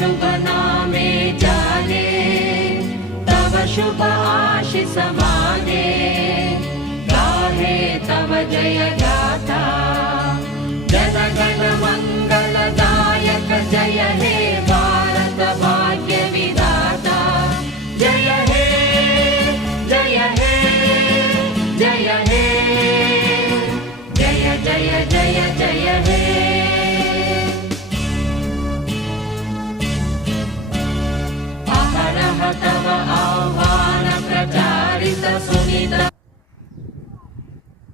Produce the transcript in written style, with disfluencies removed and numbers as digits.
शुभ नामे जाने, तव शुभ आशीष माने, गाहे तव जय गाथा। जन गण मंगलदायक जय हे भारत भाग्य विधाता। जय हे जय हे जय हे, जय जय जय जय हे। अहरह तव आह्वान प्रचारित सुनित